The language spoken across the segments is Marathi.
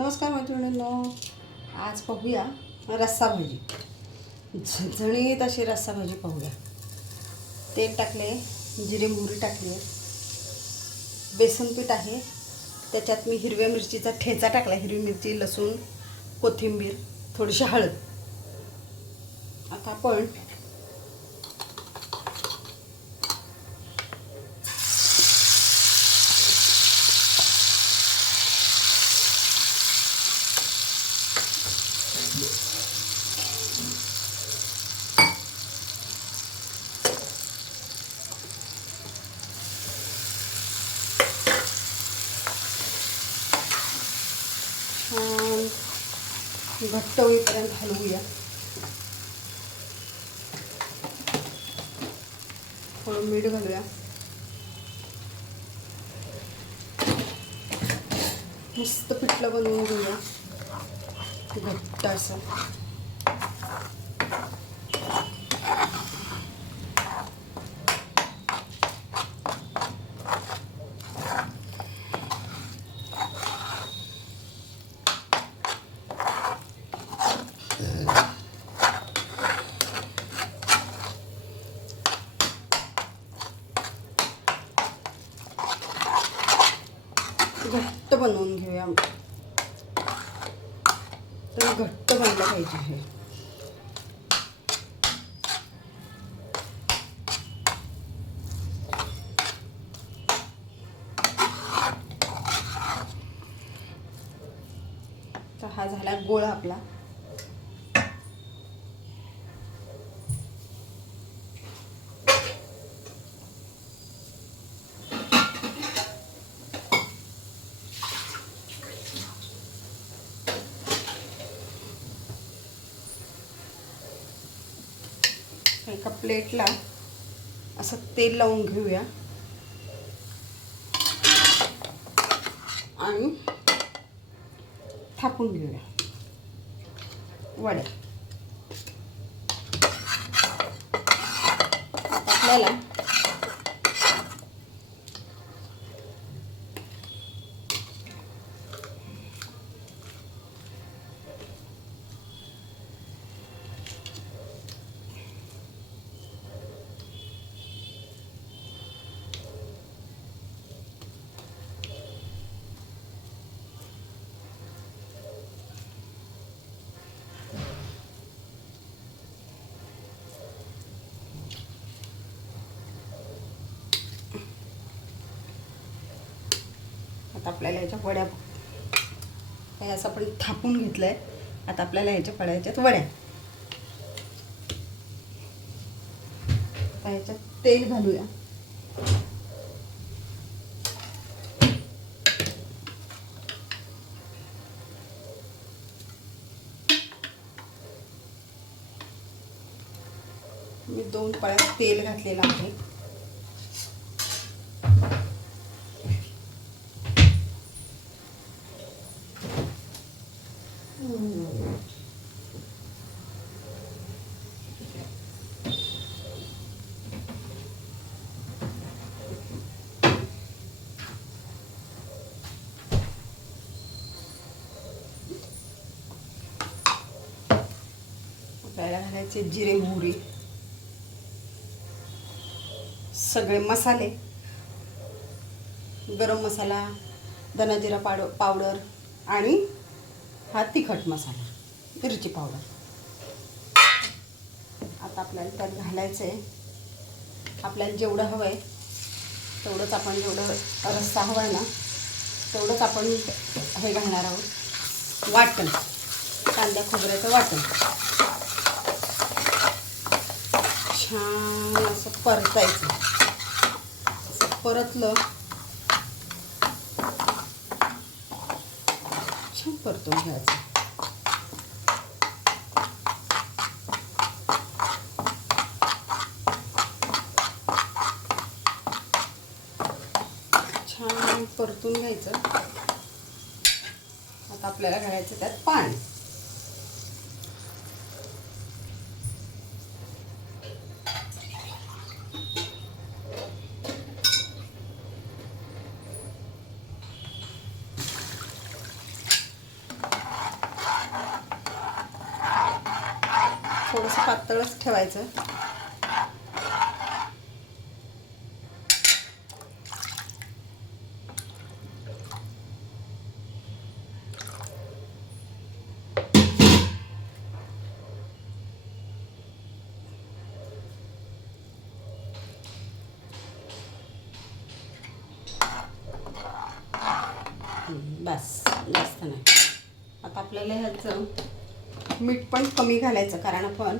नमस्कार मैत्रिणींनो. आज पाहूया रस्सा भाजी. झणझणीत अशी रस्सा भाजी पाहूया. तेल टाकले जिरे मोहरी टाकली. आहे बेसन पीठ आहे. त्याच्यात मी हिरव्या मिरचीचा ठेचा टाकला हिरवी मिरची लसूण कोथिंबीर थोडीशी हळद. आता आपण छान घट्ट होईपर्यंत हलवूया. थोडं मीठ घालूया. मस्त पिठलं बनवून घेऊया. घट्ट असं घट्ट थोड्या तर घट्ट बनलं पाहिजे हे. तर हा झाला गोळा आपला. एका प्लेटला असं तेल लावून घेऊया. आणि थापून घेऊया. वड्या आपल्याला आता आपल्याला याच्या वड्या हे असं आपण थापून घेतलं आहे आता आपल्याला ह्याच्या पडायच्यात वड्या. आता ह्याच्यात तेल घालूया. मी दोन पळ्यात तेल घातलेलं आहे आपल्याला घालायचे जिरे मोहरी. सगळे मसाले. गरम मसाला धनाजिरा पावड पावडर आणि हा तिखट मसाला मिरची पावडर. आता आपल्याला त्यात घालायचं आहे आपल्याला जेवढं हवं आहे तेवढंच आपण जेवढं रस्सा हवा आहे ना तेवढंच आपण हे घालणार आहोत. वाटण. कांद्या खोबऱ्याचं वाटण. छान असं परतायचं. असं परतलं. छान परतून घ्यायचं. छान परतून घ्यायचं. आता आपल्याला घालायचं त्यात पाणी थोडंसं पातळच ठेवायचं. बस जास्त नाही. आता आपल्याला ह्याचं मीठ पण कमी घालायचं कारण आपण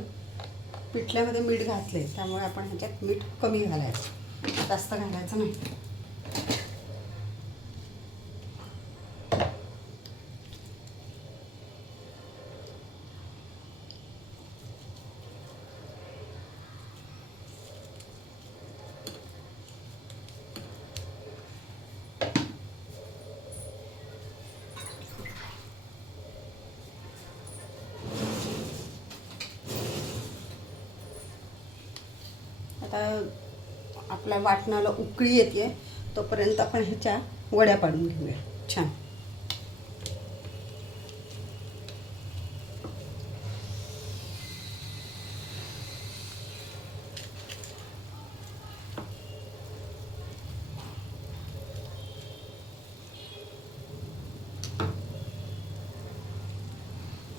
पिठल्यामध्ये मीठ घातले त्यामुळे आपण ह्याच्यात मीठ कमी घालायचं. जास्त घालायचं नाही आता आपल्या वाटणाला उकळी येते तोपर्यंत आपण ह्याच्या वड्या पाडून घेऊया. छान.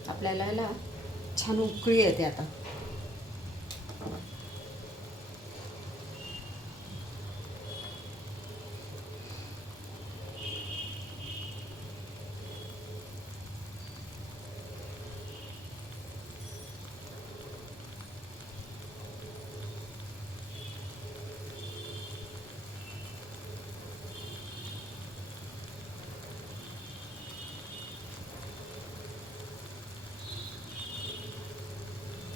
आपल्याला याला छान उकळी येते आता.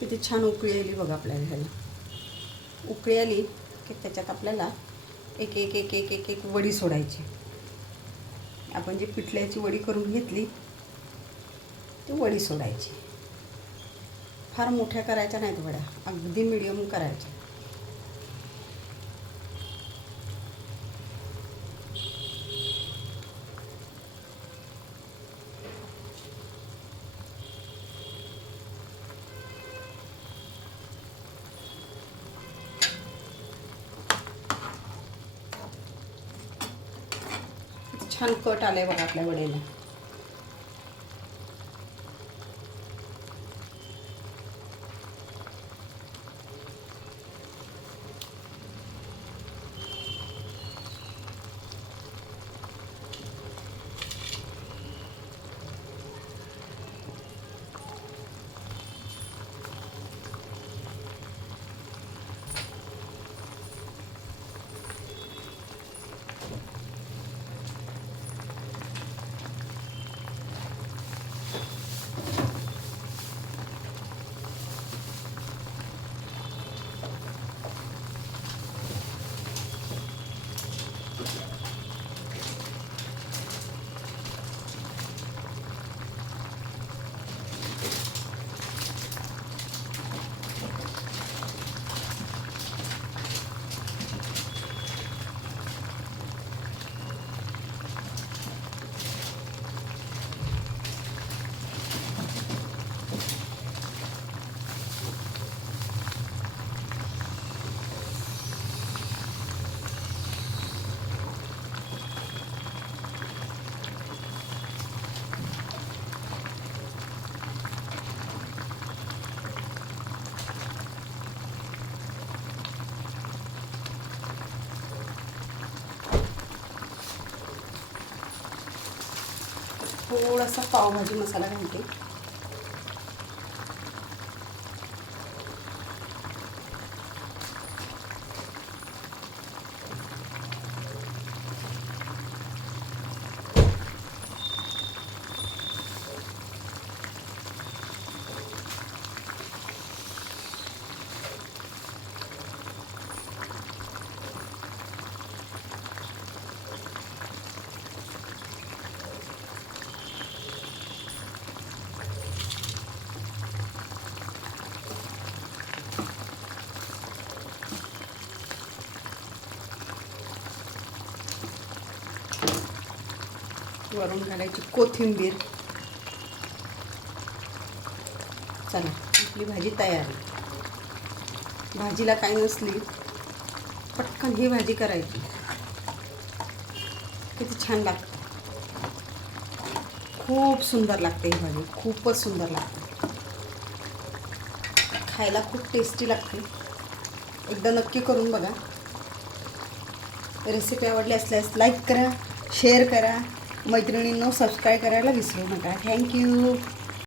किती छान उकळी आली बघा आपल्याला ह्याला. उकळी आली की त्याच्यात आपल्याला एक एक एक एक एक एक वडी सोडायची. आपण जी पिठल्याची वडी करून घेतली ती वडी सोडायची. फार मोठ्या करायच्या नाहीत वड्या. अगदी मिडियम करायच्या. छान कट आलाय बघा आपल्या वडेला. थोडासा पावभाजी मसाला घालते. वरून घालायची कोथिंबीर. चला आपली भाजी तयार आहे. भाजीला काही नसली पटकन ही भाजी करायची. किती छान लागते. खूप सुंदर लागते ही भाजी खूपच सुंदर लागते. खायला खूप टेस्टी लागते. एकदा नक्की करून बघा. रेसिपी आवडली असल्यास लाईक करा शेअर करा. मैत्रिणींनो सबस्क्राईब करायला विसरू नका. थँक्यू